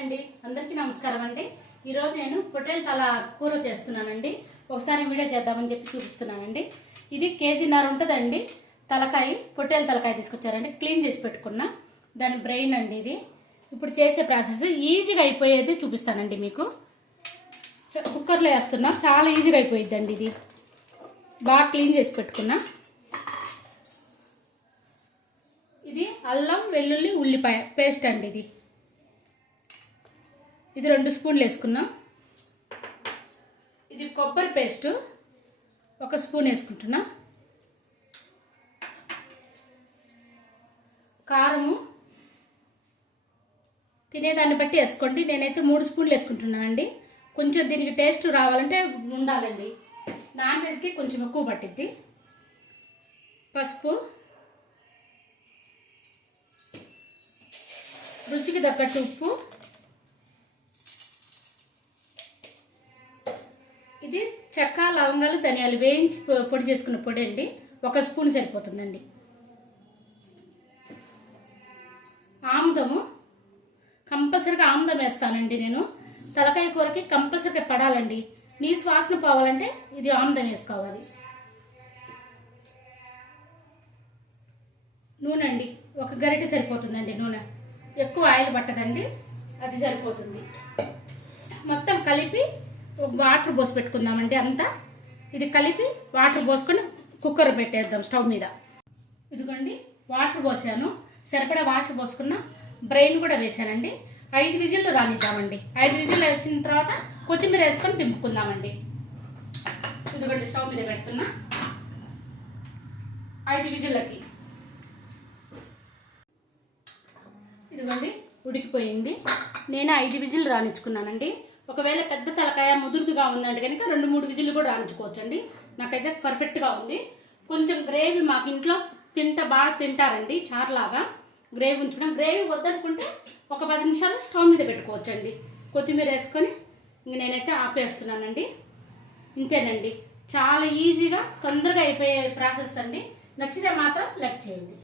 అండి, అందరికీ నమస్కారం అండి. ఈరోజు నేను పొట్టేలు తల కూర చేస్తున్నానండి. ఒకసారి వీడియో చేద్దామని చెప్పి చూపిస్తున్నానండి. ఇది కేజీన్నర ఉంటుందండి. తలకాయ, పొట్టేలు తలకాయ తీసుకొచ్చారండి. క్లీన్ చేసి పెట్టుకున్నా. దాని బ్రెయిన్ అండి ఇది. ఇప్పుడు చేసే ప్రాసెస్ ఈజీగా అయిపోయేది చూపిస్తానండి మీకు. కుక్కర్లో వేస్తున్నా, చాలా ఈజీగా అయిపోయిద్దండి. ఇది బాగా క్లీన్ చేసి పెట్టుకున్నా. ఇది అల్లం వెల్లుల్లి ఉల్లిపాయ పేస్ట్ అండి. ఇది 2 స్పూన్లు వేసుకున్నాం. ఇది కొబ్బరి పేస్ట్ 1 స్పూన్ వేసుకుంటున్నా. కారము తినేదాన్ని బట్టి వేసుకోండి. నేనైతే 3 స్పూన్లు వేసుకుంటున్నానండి. కొంచెం దీనికి టేస్ట్ రావాలంటే ఉండాలండి. నాన్ వెజ్కి కొంచెం ఎక్కువ పట్టిద్ది. పసుపు, రుచికి తగ్గట్టు ఉప్పు. ఇది చెక్క, లవంగాలు, ధనియాలు వేయించి పొడి చేసుకున్న పొడి అండి. 1 స్పూన్ సరిపోతుందండి. ఆముదము కంపల్సరీగా ఆముదం వేస్తానండి. నేను తలకాయ కూరకి కంపల్సరీగా పడాలండి. నీసు వాసన పోవాలంటే ఇది ఆముదం వేసుకోవాలి. నూనె అండి, 1 గరిటె సరిపోతుందండి. నూనె ఎక్కువ ఆయిల్ పట్టదండి, అది సరిపోతుంది. మొత్తం కలిపి వాటర్ పోసి పెట్టుకుందామండి. అంతా ఇది కలిపి వాటర్ పోసుకొని కుక్కర్ పెట్టేద్దాం స్టవ్ మీద. ఇదిగోండి వాటర్ పోసాను, సరిపడా వాటర్ పోసుకున్న. బ్రెయిన్ కూడా వేసానండి. 5 విజిల్లు రానిద్దామండి. 5 విజిల్లు వచ్చిన తర్వాత కొత్తిమీర వేసుకొని దింపుకుందామండి. ఇదిగోండి స్టవ్ మీద పెడుతున్నా. 5 విజిల్లకి ఇదిగోండి ఉడికిపోయింది. నేను 5 విజిల్లు రానిచ్చుకున్నానండి. ఒకవేళ పెద్ద తలకాయ ముదురుగా ఉందంటే కనుక 2-3 విజిల్లు కూడా రానిచ్చుకోవచ్చండి. నాకైతే పర్ఫెక్ట్గా ఉంది. కొంచెం గ్రేవీ మాకు ఇంట్లో బాగా తింటారండి. చారులాగా గ్రేవీ ఉంచడం. గ్రేవీ వద్దనుకుంటే ఒక 10 నిమిషాలు స్టవ్ మీద పెట్టుకోవచ్చండి. కొత్తిమీర వేసుకొని ఇంక నేనైతే ఆపేస్తున్నానండి. ఇంతేనండి, చాలా ఈజీగా తొందరగా అయిపోయే ప్రాసెస్ అండి. నచ్చితే మాత్రం లైక్ చేయండి.